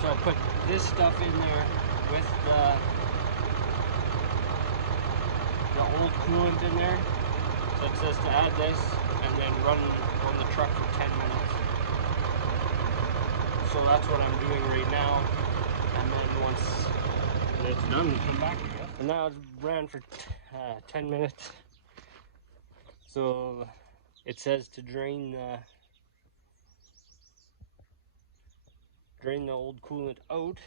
So I put this stuff in there with the old coolant in there. So it says to add this and then run on the truck for 10 minutes. So that's what I'm doing right now. And then once it's done, we come back again. And now it's ran for 10 minutes. So it says to drain the old coolant out,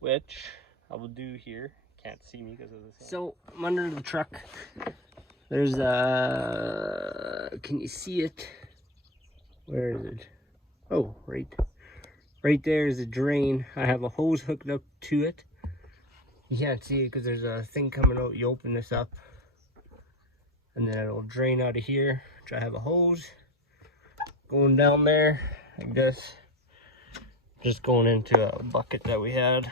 which I will do here. Can't see me because of the sun. So I'm under the truck. There's can you see it? Where is it? Oh, right there is a drain. I have a hose hooked up to it. You can't see it because there's a thing coming out. You open this up and then it'll drain out of here, which I have a hose going down there like this, just going into a bucket that we had,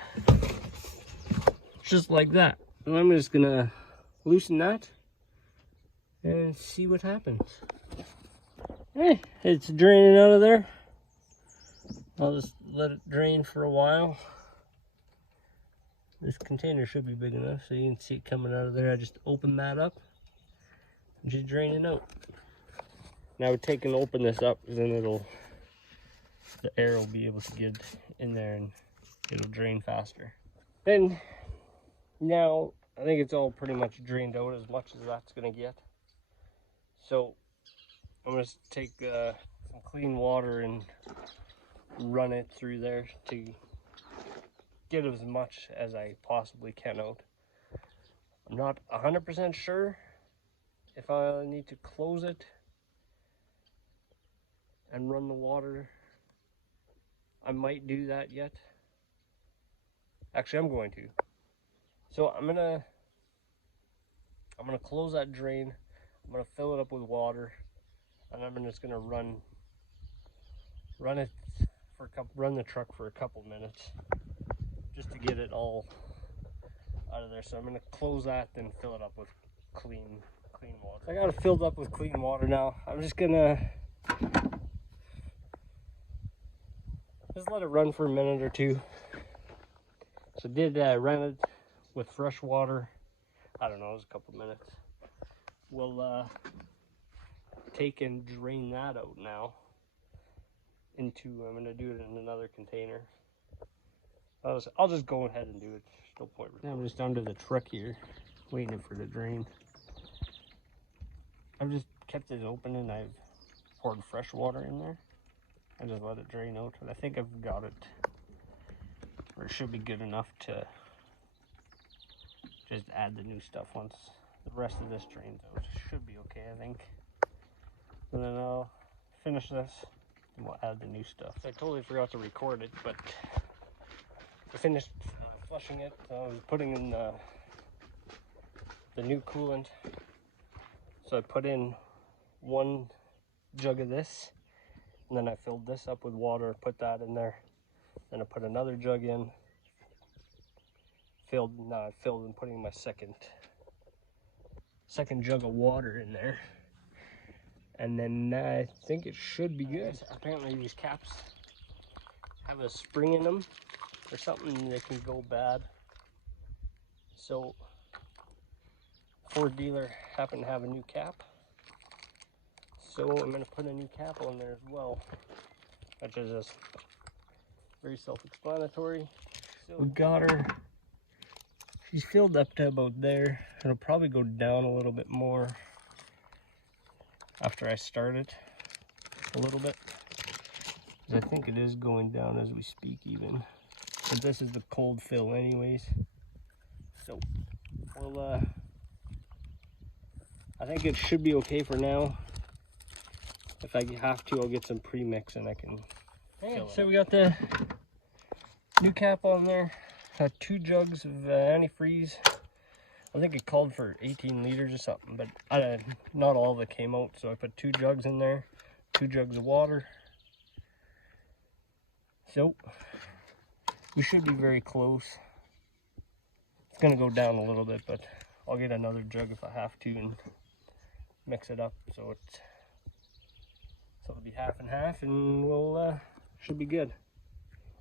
just like that. And I'm just gonna loosen that and see what happens. Hey, it's draining out of there. I'll just let it drain for a while. This container should be big enough so you can see it coming out of there. I just open that up and just drain it out. Now I would take and open this up because then the air will be able to get in there and it'll drain faster. And now I think it's all pretty much drained out as much as that's gonna get. So I'm gonna take some clean water and run it through there to get as much as I possibly can out. I'm not 100% sure if I need to close it and run the water. I might do that yet. Actually, I'm going to. So I'm gonna close that drain. I'm gonna fill it up with water, and I'm just gonna run the truck for a couple minutes just to get it all out of there. So I'm gonna close that, then fill it up with clean water. I got it filled up with clean water now. I'm just gonna let it run for a minute or two. So run it with fresh water. I don't know, it was a couple minutes. We'll take and drain that out now I'm gonna do it in another container. I'll just go ahead and do it. There's no point. Now I'm just under the truck here, waiting for it to drain. I've just kept it open and I've poured fresh water in there. I just let it drain out, and I think I've got it where it should be good enough to just add the new stuff once the rest of this drains out. Should be okay, I think. And then I'll finish this and we'll add the new stuff. I totally forgot to record it, but I finished flushing it. I was putting in the new coolant. So I put in one jug of this, and then I filled this up with water, put that in there. Then I put another jug in, filled and putting my second jug of water in there. And then I think it should be good. Apparently these caps have a spring in them or something that can go bad. So Ford dealer happened to have a new cap. So I'm gonna put a new cap on there as well, which is just very self-explanatory. So we got her. She's filled up to about there. It'll probably go down a little bit more after I start it a little bit. I think it is going down as we speak even. But this is the cold fill anyways. So we'll I think it should be okay for now. If I have to, I'll get some premix and I can fill it. So we got the new cap on there. Got 2 jugs of antifreeze. I think it called for 18 liters or something, but not all of it came out. So I put 2 jugs in there, 2 jugs of water. So we should be very close. It's gonna go down a little bit, but I'll get another jug if I have to and mix it up so it'll be half and half, and we'll should be good.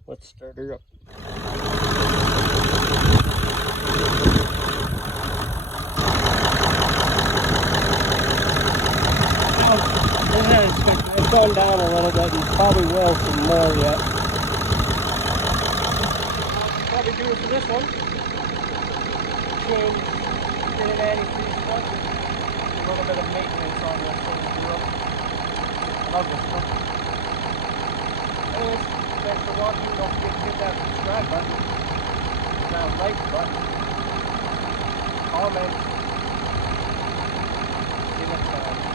Let's start her up. It's gone down a little bit and probably will some more yet. Probably do it for this one. Change, get an antifreeze flush. A little bit of maintenance on this one. Love this stuff. Anyways, thanks for watching. Don't forget to hit that subscribe button, that like button, comment. See you next time.